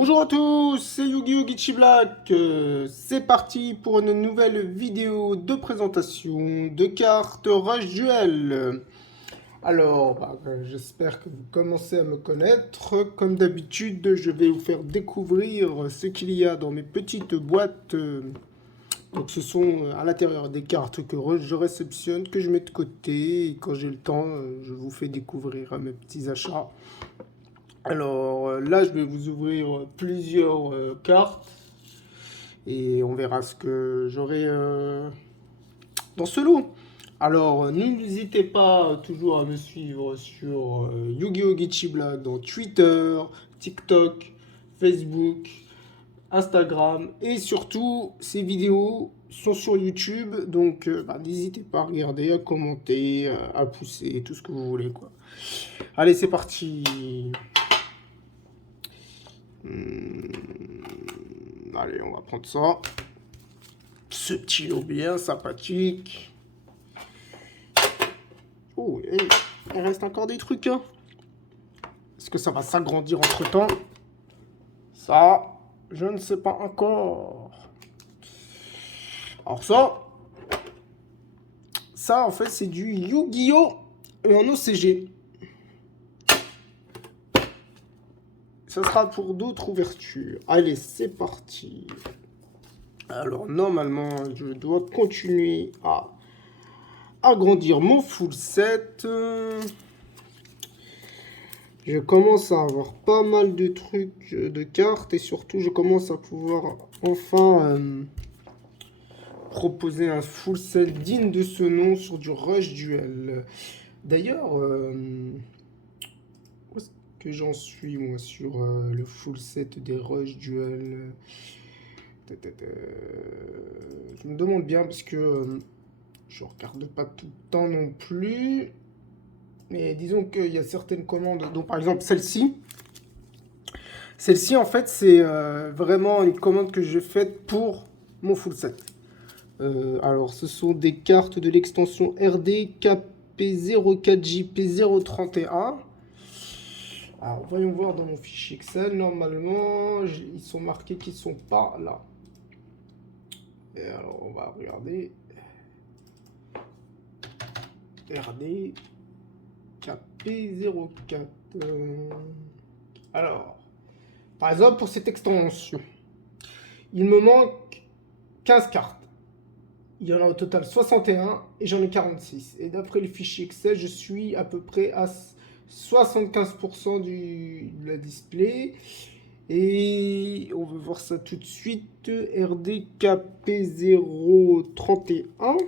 Bonjour à tous, c'est Yu-Gi-Oh! Geechi Black. C'est parti pour une nouvelle vidéo de présentation de cartes Rush Duel. Alors, j'espère que vous commencez à me connaître. Comme d'habitude, je vais vous faire découvrir ce qu'il y a dans mes petites boîtes. Donc, ce sont à l'intérieur des cartes que je réceptionne, que je mets de côté. Et quand j'ai le temps, je vous fais découvrir mes petits achats. Alors là, je vais vous ouvrir plusieurs cartes et on verra ce que j'aurai dans ce lot. Alors, n'hésitez pas toujours à me suivre sur Yu-Gi-Oh! Geechi Black dans Twitter, TikTok, Facebook, Instagram et surtout ces vidéos sont sur YouTube. Donc, n'hésitez pas à regarder, à commenter, à pousser, tout ce que vous voulez, quoi. Allez, c'est parti. Allez, on va prendre ça. Ce petit lot bien sympathique. Oh, il reste encore des trucs. Hein. Est-ce que ça va s'agrandir entre temps? Ça, je ne sais pas encore. Alors ça en fait, c'est du Yu-Gi-Oh! En OCG. Ça sera pour d'autres ouvertures. Allez, c'est parti. Alors, normalement, je dois continuer à agrandir mon full set. Je commence à avoir pas mal de trucs de cartes et surtout je commence à pouvoir enfin proposer un full set digne de ce nom sur du Rush Duel. D'ailleurs, où est-ce que j'en suis moi sur le full set des Rush Duel? Je me demande bien parce que je regarde pas tout le temps non plus. Mais disons qu'il y a certaines commandes, donc par exemple celle-ci. Celle-ci, en fait, c'est vraiment une commande que j'ai faite pour mon full set. Alors, ce sont des cartes de l'extension RDKP04JP031. Alors, voyons voir dans mon fichier Excel. Normalement, ils sont marqués qu'ils ne sont pas là. Et alors, on va regarder. RDKP04. Alors, par exemple, pour cette extension, il me manque 15 cartes. Il y en a au total 61 et j'en ai 46. Et d'après le fichier Excel, je suis à peu près à 75% de la display. Et on va voir ça tout de suite. RDKP031.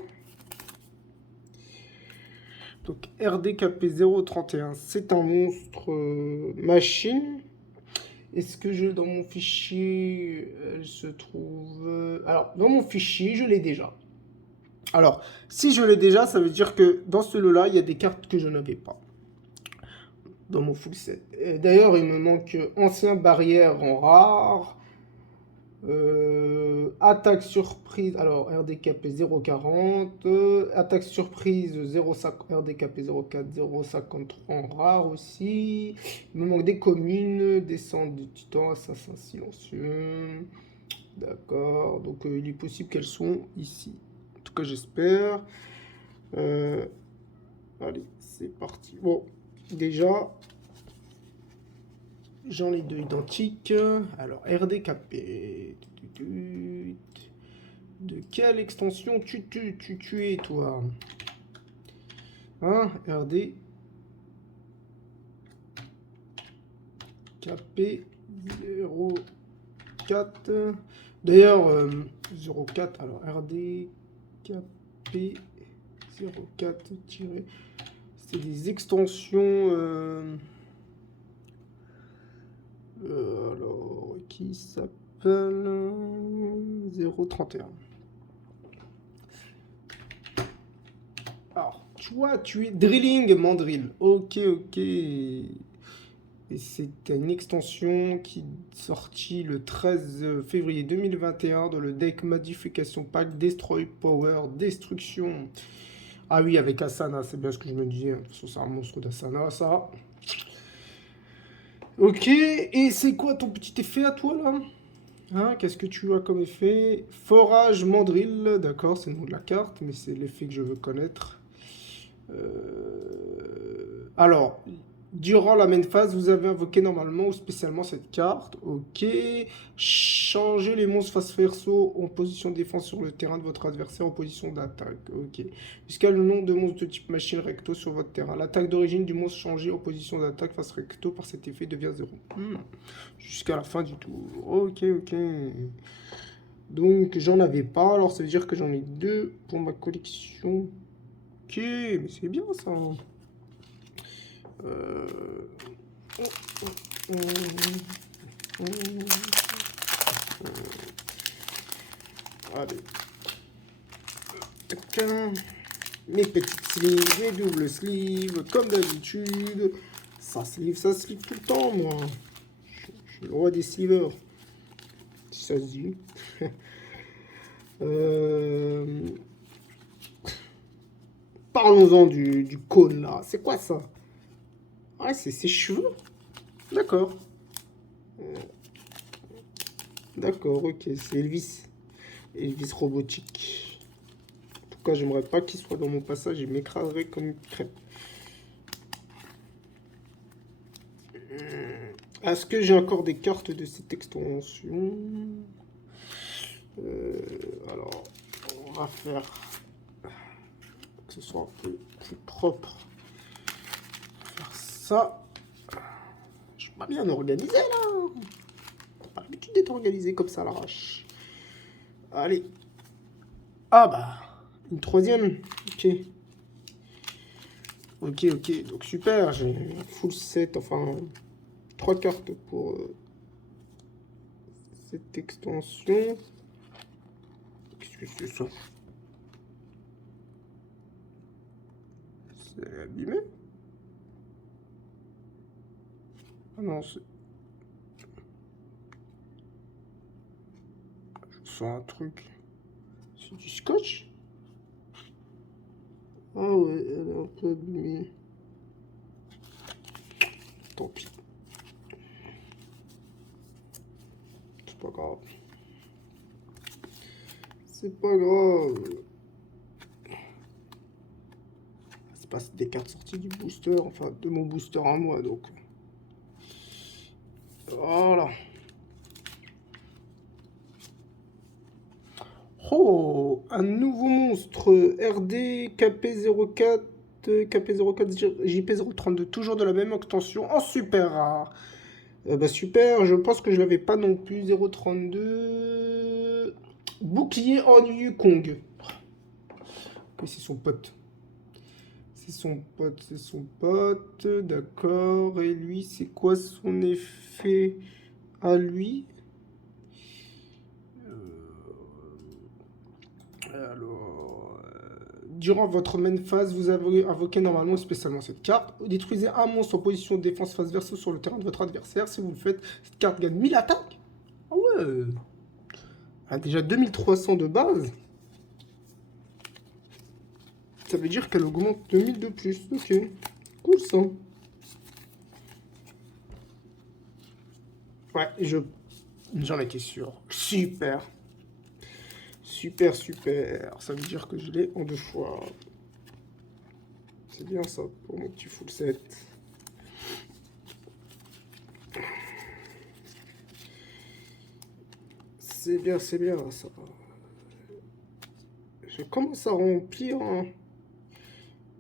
Donc RDKP031, c'est un monstre machine. Est-ce que dans mon fichier, elle se trouve... Alors, dans mon fichier, je l'ai déjà. Alors, si je l'ai déjà, ça veut dire que dans ce lot-là, il y a des cartes que je n'avais pas. Dans mon full set. D'ailleurs, il me manque ancien barrière en rare. Attaque surprise. Alors, RDKP 040. Attaque surprise 0,5, RDKP 04, 053 en rare aussi. Il me manque des communes. Descente du titan, assassin silencieux. D'accord. Donc, il est possible qu'elles sont ici. En tout cas, j'espère. Allez, c'est parti. Bon, déjà, j'en ai deux identiques. Alors, RDKP. De quelle extension tu es, toi? Hein, RD. KP 04. D'ailleurs, 04. Alors, RD KP 04 c'est des extensions alors qui s'appelle 031. Alors tu vois, tu es drilling mandrill. Ok. Et c'est une extension qui est sortie le 13 février 2021 dans le deck modification pack Destroy Power Destruction. Ah oui, avec Asana, c'est bien ce que je me disais. C'est un monstre d'Asana, ça. Ok, et c'est quoi ton petit effet à toi là? Hein, qu'est-ce que tu as comme effet? Forage mandrill, d'accord, c'est le nom de la carte, mais c'est l'effet que je veux connaître. Alors, durant la main phase, vous avez invoqué normalement ou spécialement cette carte. Ok. Changez les monstres face verso en position de défense sur le terrain de votre adversaire en position d'attaque. Ok. Jusqu'à le nombre de monstres de type machine recto sur votre terrain. L'attaque d'origine du monstre changée en position d'attaque face recto par cet effet devient 0. Jusqu'à la fin du tour. Ok, ok. Donc j'en avais pas, alors ça veut dire que j'en ai deux pour ma collection. Ok, mais c'est bien ça. Euh... Allez. Mes petites sleeves, mes doubles sleeves, comme d'habitude. Ça sleeve tout le temps, moi. Je suis le roi des sleevers. Si ça se dit. Parlons-en du cône, là. C'est quoi ça? Ouais, c'est ses cheveux. D'accord. D'accord, ok. C'est Elvis. Elvis robotique. En tout cas, j'aimerais pas qu'il soit dans mon passage. Il m'écraserait comme une crêpe. Est-ce que j'ai encore des cartes de cette extension? Alors, on va faire que ce soit un peu plus propre. Faire ça. Je suis pas bien organisé là. T'as pas l'habitude d'être organisé comme ça à l'arrache. Allez. Ah bah, une troisième. Ok. Ok, ok. Donc super, j'ai un full set, enfin 3 cartes pour cette extension. Qu'est-ce que c'est ça? C'est abîmé? Ah non, c'est... Je sens un truc. C'est du scotch? Ah ouais, elle est un peu abîmée. Tant pis. C'est pas grave. C'est pas grave. C'est pas des cartes sorties du booster, enfin de mon booster à moi, donc. Voilà. Oh, un nouveau monstre RD KP04 KP04 JP032, toujours de la même extension en super rare. Bah super, je pense que je l'avais pas non plus. 032 bouclier en Yukong. Ok, c'est son pote. C'est son pote, c'est son pote. D'accord. Et lui, c'est quoi son effet à lui? Alors, durant votre main phase, vous avez invoqué normalement spécialement cette carte. Détruisez un monstre en position de défense face verso sur le terrain de votre adversaire. Si vous le faites, cette carte gagne 1000 attaques. Ah ouais. Elle a déjà 2300 de base. Ça veut dire qu'elle augmente 2000 de plus. Ok. Cool ça. Ouais, j'en étais sûr. Super. Super, super. Ça veut dire que je l'ai en 2 fois. C'est bien ça pour mon petit full set. C'est bien ça. Je commence à remplir. Hein.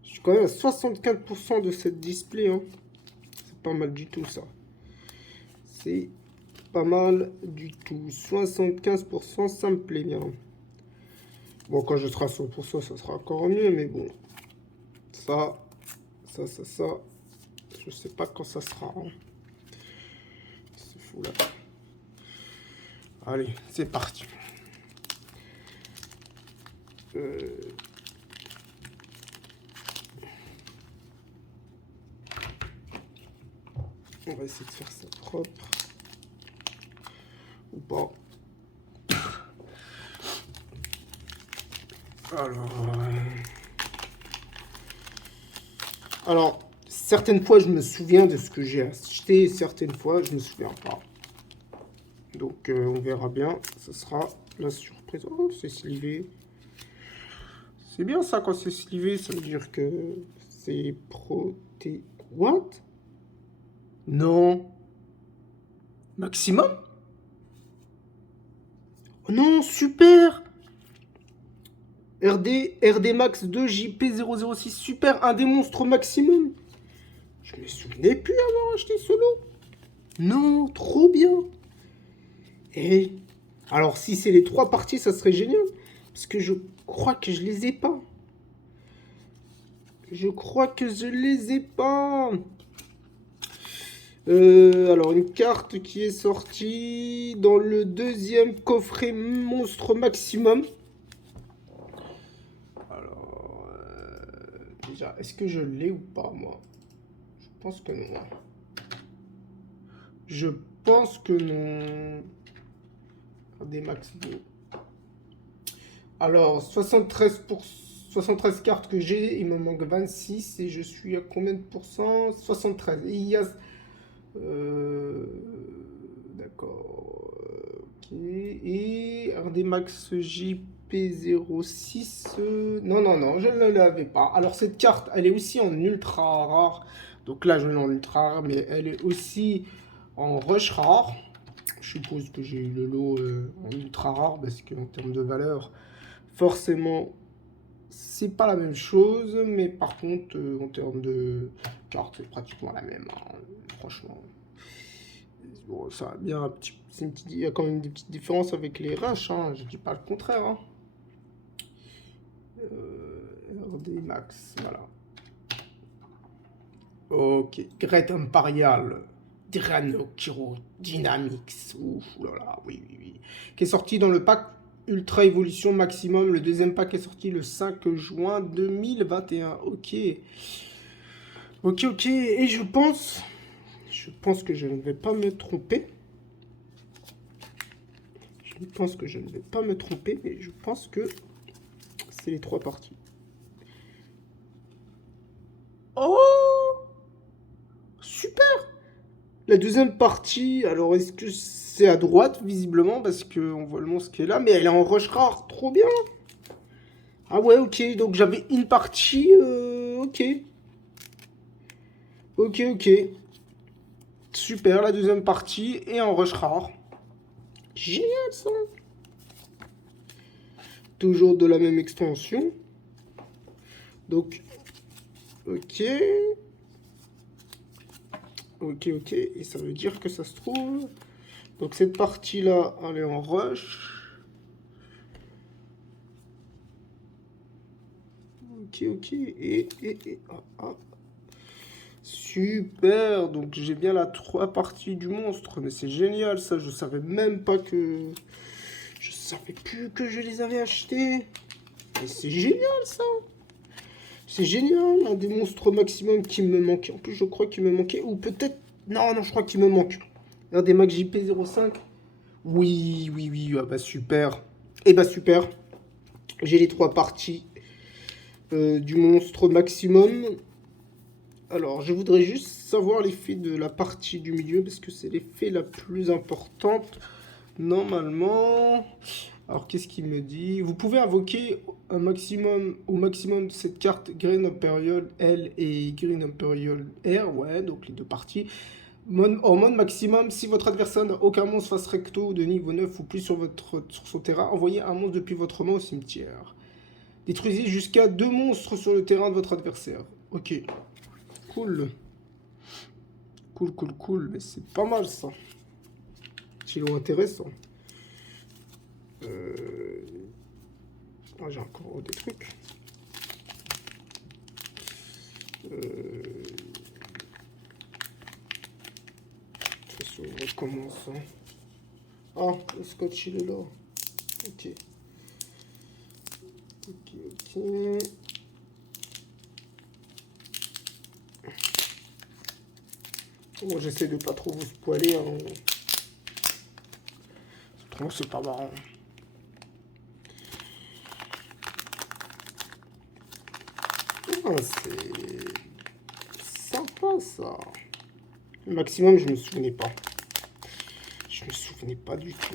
Je suis quand même à 64% de cette display. Hein. C'est pas mal du tout ça. C'est pas mal du tout. 75%, ça me plaît bien. Bon, quand je serai à 100%, ça sera encore mieux, mais bon. Ça. Je sais pas quand ça sera. Hein. C'est fou là. Allez, c'est parti. On va essayer de faire ça propre. Ou pas. Alors, Certaines fois, je me souviens de ce que j'ai acheté. Certaines fois, je me souviens pas. Donc, on verra bien. Ce sera la surprise. Oh, c'est slivé. C'est bien ça quand c'est slivé. Ça veut dire que c'est proté... What? Non. Maximum? Oh non, super! RD Max 2 JP006, super, un des monstres maximum. Je me souvenais plus avoir acheté ce lot. Non, trop bien. Et alors, si c'est les 3 parties, ça serait génial. Parce que je crois que je les ai pas. Je crois que je les ai pas. Alors, une carte qui est sortie dans le deuxième coffret monstre maximum. Alors, déjà, est-ce que je l'ai ou pas, moi? Je pense que non. Je pense que non. Des max 2. Alors, 73 cartes que j'ai, il me manque 26 et je suis à combien de pourcents? 73. Et il y a... D'accord. Ok. Et RDMax JP06. Non, non, non, je ne l'avais pas. Alors, cette carte, elle est aussi en ultra rare. Donc là, je l'ai en ultra rare, mais elle est aussi en rush rare. Je suppose que j'ai eu le lot en ultra rare parce qu'en termes de valeur, forcément, c'est pas la même chose. Mais par contre, en termes de carte, c'est pratiquement la même. Hein, franchement, bon, ça a bien un petit, il y a quand même des petites différences avec les rushs. Hein, je dis pas le contraire. Hein. RD Max, voilà. Ok, Great Imperial. Drano Kiro Dynamics. Ouf, là, oui, oui, oui. Qui est sorti dans le pack Ultra Evolution Maximum. Le deuxième pack est sorti le 5 juin 2021. Ok. Ok, ok. Et je pense que je ne vais pas me tromper. Je pense que je ne vais pas me tromper, mais je pense que c'est les 3 parties. Oh! Super! La deuxième partie, alors est-ce que c'est à droite, visiblement, parce qu'on voit le monstre qui est là, mais elle est en rush rare, trop bien! Ah ouais, ok, donc j'avais une partie, ok. Ok, ok. Super, la deuxième partie est en rush rare. Génial, ça! Toujours de la même extension. Donc, ok. Ok, ok, et ça veut dire que ça se trouve... Donc cette partie-là, elle est en rush. Ok, ok, super, donc j'ai bien la 3 parties du monstre, mais c'est génial ça, je savais même pas que... Je savais plus que je les avais achetés. Mais c'est génial ça. C'est génial, un des monstres maximum qui me manquait. En plus, je crois qu'il me manquait, ou peut-être... Non, non, je crois qu'il me manque. Un des Max JP05. Oui, oui, oui, ah bah super. Et bah super. J'ai les 3 parties du monstre maximum. Alors, je voudrais juste savoir l'effet de la partie du milieu, parce que c'est l'effet la plus importante, normalement. Alors, qu'est-ce qu'il me dit? Vous pouvez invoquer au maximum de cette carte Green Imperial L et Green Imperial R, ouais, donc les 2 parties. En mode maximum, si votre adversaire n'a aucun monstre face recto de niveau 9 ou plus sur son terrain, envoyez un monstre depuis votre main au cimetière. Détruisez jusqu'à 2 monstres sur le terrain de votre adversaire. Ok. Cool. Cool, cool, cool. Mais c'est pas mal, ça. C'est loin intéressant. Ah, j'ai encore des trucs. De toute façon, on recommence. Hein. Ah, le scotch, il est là. Ok. Ok, ok. Bon, j'essaie de pas trop vous spoiler. Hein. Autrement, c'est pas marrant. Ah, sympa ça. Le maximum, je me souvenais pas. Je me souvenais pas du tout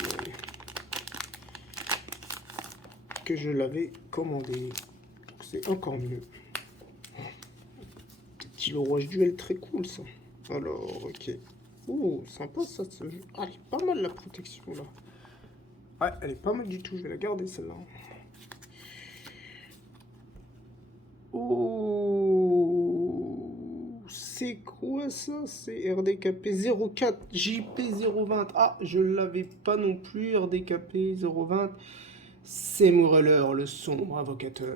que je l'avais commandé. Donc c'est encore mieux. Petit le Rouge Duel, très cool ça. Alors, ok. Oh, sympa ça, ce jeu. Ah, elle est pas mal la protection là. Ouais, elle est pas mal du tout, je vais la garder celle-là. Oh, c'est quoi ça? C'est RDKP 04 JP 020. Ah, je l'avais pas non plus, RDKP 020. C'est Moreller, le sombre invocateur.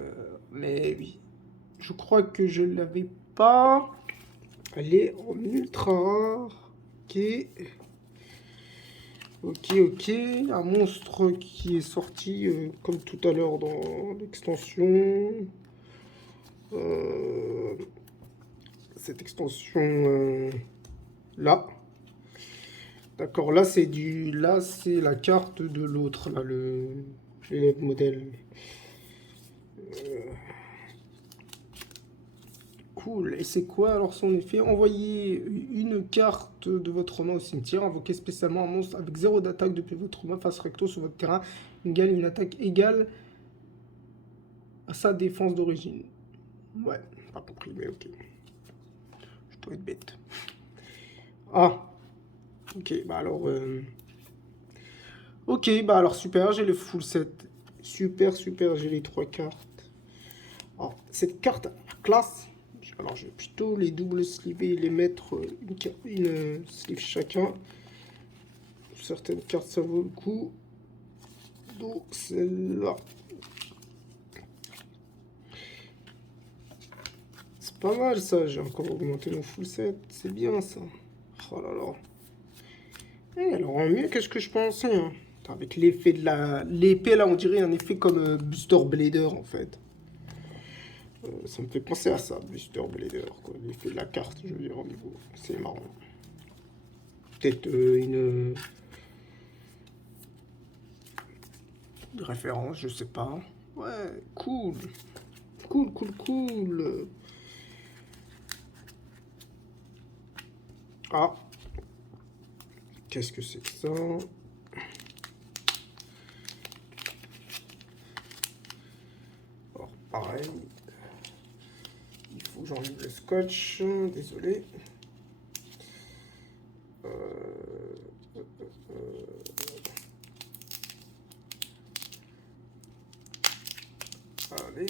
Mais oui, je crois que je l'avais pas. Elle est en ultra rare. Ok. Ok, ok. Un monstre qui est sorti comme tout à l'heure dans l'extension. Cette extension là. D'accord, là c'est du. Là c'est la carte de l'autre, là, l'élève modèle. Cool. Et c'est quoi alors son effet? Envoyez une carte de votre main au cimetière. Invoquez spécialement un monstre avec 0 d'attaque depuis votre main face recto sur votre terrain. Il gagne une attaque égale à sa défense d'origine. Ouais, pas compris, mais ok. Je dois être bête. Ah, ok, bah alors. Ok, bah alors super, j'ai le full set. Super, super, j'ai les 3 cartes. Alors, cette carte classe. Alors, je vais plutôt les double sliver et les mettre une sleeve chacun. Certaines cartes, ça vaut le coup. Donc, celle-là. C'est pas mal, ça. J'ai encore augmenté mon full set. C'est bien, ça. Oh là là. Et elle rend mieux que ce que je pensais. Hein. Avec l'effet de la... L'épée, là, on dirait un effet comme Buster Blader, en fait. Ça me fait penser à ça, Buster Blader, quoi. L'effet de la carte, je veux dire, au niveau. C'est marrant. Peut-être une référence, je sais pas. Ouais, cool. Cool, cool, cool. Ah. Qu'est-ce que c'est que ça? Alors, pareil. Il faut que j'enlève le scotch. Désolé. Allez.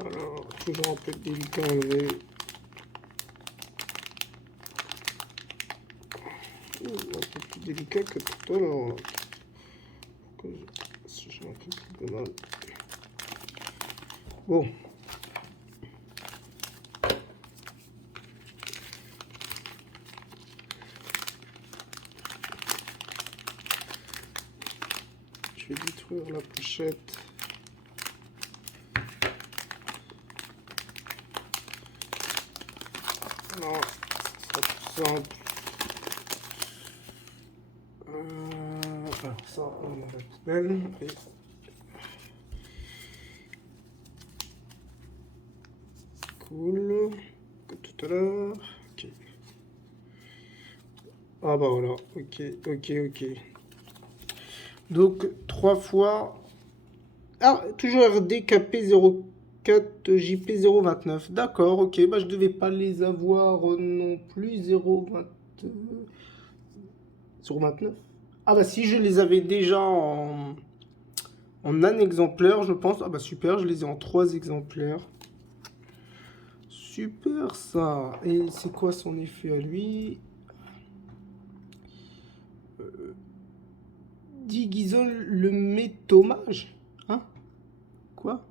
Alors, toujours un peu délicat à enlever. Un peu plus délicat que tout à l'heure. J'ai un peu plus de mal. Bon. Je vais détruire la pochette. Non, ça sera plus simple. Alors ça, on met la poubelle. Et... Cool. Comme tout à l'heure. Ok. Ah bah voilà. Ok, ok, ok. Donc, 3 fois... Ah, toujours RDKP 04 JP 029. D'accord, ok. Bah, je devais pas les avoir non plus. 029. Ah bah si, je les avais déjà en un exemplaire, je pense. Ah bah super, je les ai en 3 exemplaires. Super ça. Et c'est quoi son effet à lui? Digizol le métomage. Hein? Quoi?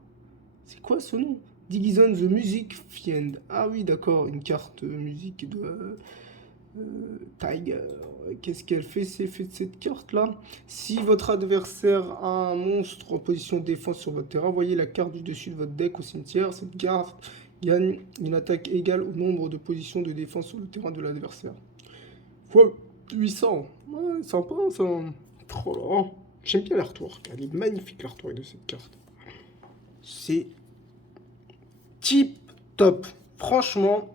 C'est quoi ce nom? Digizon the Music Fiend. Ah oui, d'accord, une carte musique de Tiger. Qu'est-ce qu'elle fait, c'est fait de cette carte-là? Si votre adversaire a un monstre en position de défense sur votre terrain, voyez la carte du dessus de votre deck au cimetière. Cette carte gagne une attaque égale au nombre de positions de défense sur le terrain de l'adversaire. Fois 800. Ouais, sympa ça. Oh là. J'aime bien l'artwork. Elle est magnifique l'artwork de cette carte. C'est tip top. Franchement,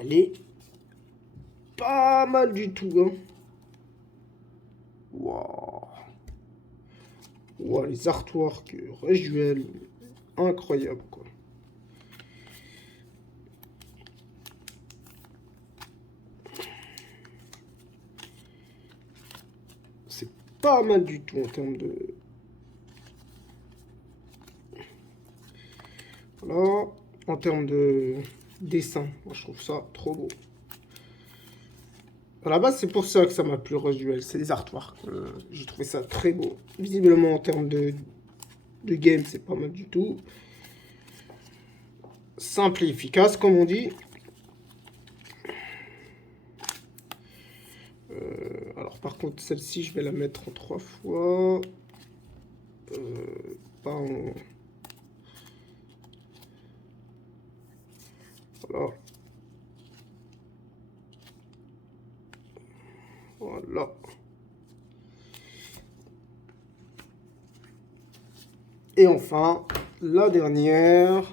elle est pas mal du tout. Hein. Waouh. Wow, les artworks Duel, incroyable quoi. C'est pas mal du tout en termes de... Voilà, en termes de dessin, moi je trouve ça trop beau. À la base, c'est pour ça que ça m'a plu Rush Duel, c'est les artworks. J'ai trouvé ça très beau. Visiblement, en termes de game, c'est pas mal du tout. Simple et efficace, comme on dit. Alors, par contre, celle-ci, je vais la mettre en 3 fois. Pas en... Voilà. Voilà. Et enfin, la dernière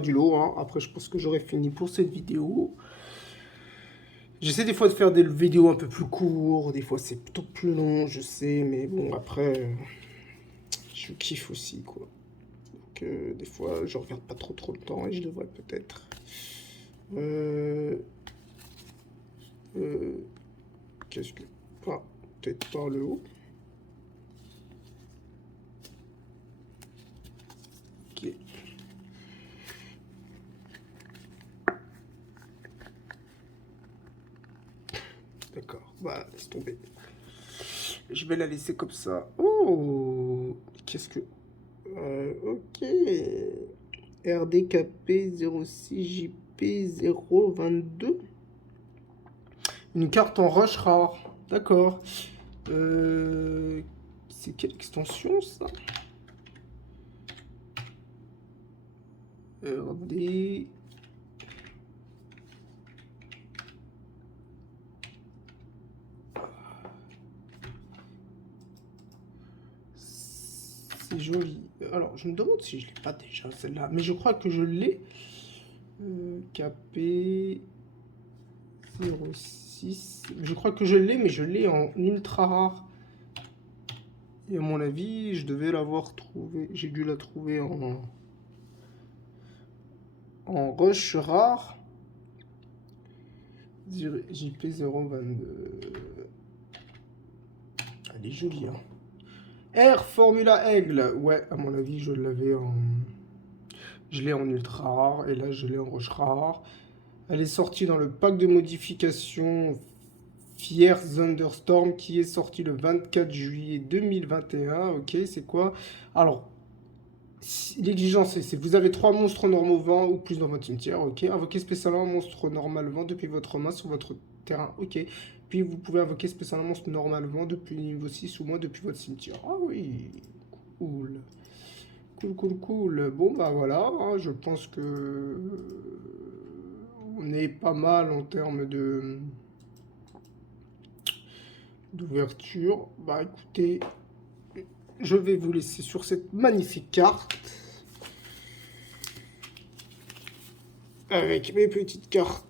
du lot. Hein. Après, je pense que j'aurai fini pour cette vidéo. J'essaie des fois de faire des vidéos un peu plus courtes, des fois c'est plutôt plus long, je sais, mais bon, après, je kiffe aussi, quoi. Donc, des fois, je regarde pas trop le temps et je devrais peut-être. Qu'est-ce que... Ah, peut-être par le haut. Ok. D'accord, bah, laisse tomber. Je vais la laisser comme ça. Oh, qu'est-ce que... ok. RDKP 06JP 022. Une carte en rush rare. D'accord. C'est quelle extension ça? RD. C'est joli. Alors, je me demande si je l'ai pas déjà celle-là. Mais je crois que je l'ai. KP 06. Je crois que je l'ai, mais je l'ai en ultra rare. Et à mon avis, je devais l'avoir trouvé. J'ai dû la trouver en rush rare. JP 022. Elle est jolie, hein. Air Formula Aigle. Ouais, à mon avis, je l'avais en... Je l'ai en ultra rare. Et là, je l'ai en rush rare. Elle est sortie dans le pack de modification Fierce Thunderstorm qui est sorti le 24 juillet 2021. Ok, c'est quoi? Alors, l'exigence, c'est vous avez 3 monstres normaux vent ou plus dans votre cimetière. Ok, invoquez spécialement un monstre normal vent depuis votre main sur votre terrain. Ok, puis vous pouvez invoquer spécialement un monstre normal vent depuis niveau 6 ou moins depuis votre cimetière. Ah oui, cool. Cool. Bon, bah voilà, hein, je pense que on est pas mal en termes de d'ouverture. Bah écoutez, je vais vous laisser sur cette magnifique carte. Avec mes petites cartes,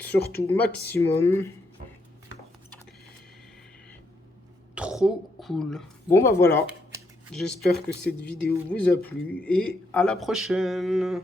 surtout maximum. Trop cool. Bon bah voilà. J'espère que cette vidéo vous a plu et à la prochaine.